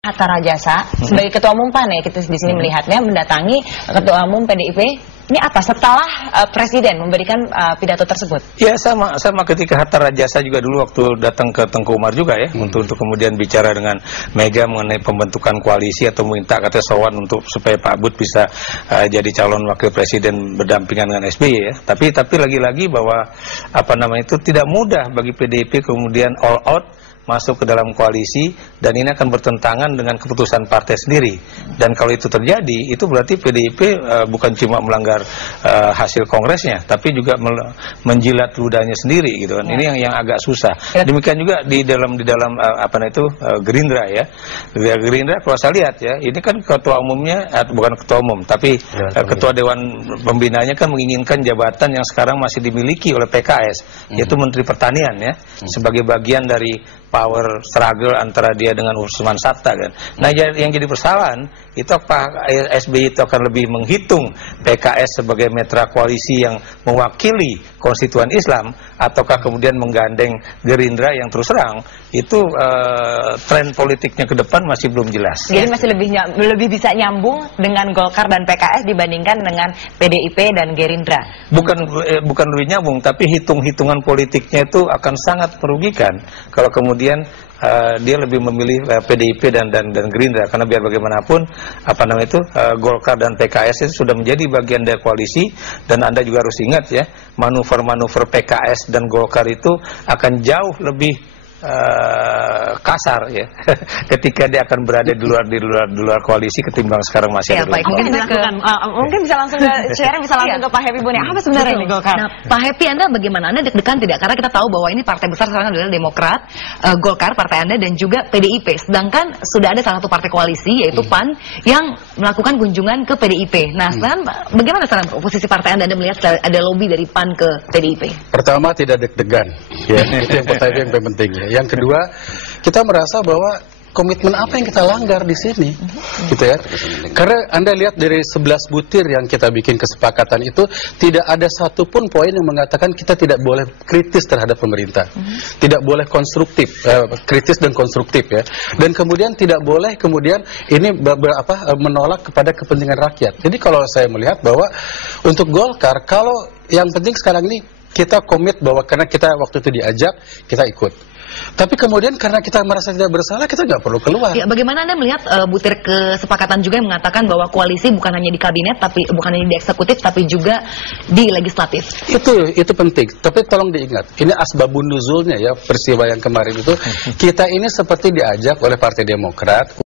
Hatta Rajasa sebagai ketua umum PAN ya, kita di sini melihatnya mendatangi ketua umum PDIP. Ini apa setelah presiden memberikan pidato tersebut? Ya sama ketika Hatta Rajasa juga dulu waktu datang ke Tengku Umar juga ya, untuk kemudian bicara dengan Mega mengenai pembentukan koalisi atau minta katanya sowan untuk supaya Pak Bud bisa jadi calon wakil presiden berdampingan dengan SBY ya. Tapi lagi-lagi bahwa apa namanya itu tidak mudah bagi PDIP kemudian all out masuk ke dalam koalisi, dan ini akan bertentangan dengan keputusan partai sendiri. Dan kalau itu terjadi, itu berarti PDIP bukan cuma melanggar hasil kongresnya, tapi juga menjilat ludahnya sendiri gitu kan. Ini yang agak susah. Demikian juga di dalam Gerindra ya. Gerindra kalau saya lihat ya, ini kan ketua umumnya bukan ketua umum, tapi ketua dewan pembinanya kan menginginkan jabatan yang sekarang masih dimiliki oleh PKS, yaitu Menteri Pertanian ya, sebagai bagian dari power struggle antara dia dengan Usman Sabta kan. Nah, yang jadi persoalan itu apa, SBY itu akan lebih menghitung PKS sebagai mitra koalisi yang mewakili konstituen Islam, ataukah kemudian menggandeng Gerindra yang terus terang itu tren politiknya ke depan masih belum jelas. Jadi masih lebih bisa nyambung dengan Golkar dan PKS dibandingkan dengan PDIP dan Gerindra. Bukan lebih nyambung, tapi hitung-hitungan politiknya itu akan sangat merugikan kalau kemudian dia lebih memilih PDIP dan Gerindra, karena biar bagaimanapun Golkar dan PKS itu sudah menjadi bagian dari koalisi. Dan Anda juga harus ingat ya, manuver-manuver PKS dan Golkar itu akan jauh lebih kasar ya ketika dia akan berada di luar koalisi ketimbang sekarang masih ada baik, mungkin bisa langsung ke sharing, bisa langsung ke Pak Happy Boni. Apa sebenarnya ini Golkar? Nah, Pak Happy, Anda bagaimana? Anda deg-degan tidak? Karena kita tahu bahwa ini partai besar sekarang adalah Demokrat, Golkar partai Anda, dan juga PDIP. Sedangkan sudah ada salah satu partai koalisi yaitu PAN yang melakukan kunjungan ke PDIP. Nah, sekarang bagaimana sekarang posisi partai Anda? Anda melihat ada lobby dari PAN ke PDIP? Pertama, tidak deg-degan ya. Itu yang pertama, yang penting ya. Yang kedua, kita merasa bahwa komitmen apa yang kita langgar di sini, gitu ya. Karena Anda lihat dari 11 butir yang kita bikin kesepakatan itu, tidak ada satupun poin yang mengatakan kita tidak boleh kritis terhadap pemerintah, tidak boleh konstruktif, kritis dan konstruktif ya. Dan kemudian tidak boleh kemudian ini menolak kepada kepentingan rakyat. Jadi kalau saya melihat bahwa untuk Golkar, kalau yang penting sekarang ini kita komit bahwa karena kita waktu itu diajak, kita ikut. Tapi kemudian karena kita merasa tidak bersalah, kita nggak perlu keluar. Ya, bagaimana Anda melihat butir kesepakatan juga yang mengatakan bahwa koalisi bukan hanya di kabinet, tapi bukan hanya di eksekutif, tapi juga di legislatif? Itu penting. Tapi tolong diingat, ini asbabun nuzulnya ya, peristiwa yang kemarin itu, kita ini seperti diajak oleh Partai Demokrat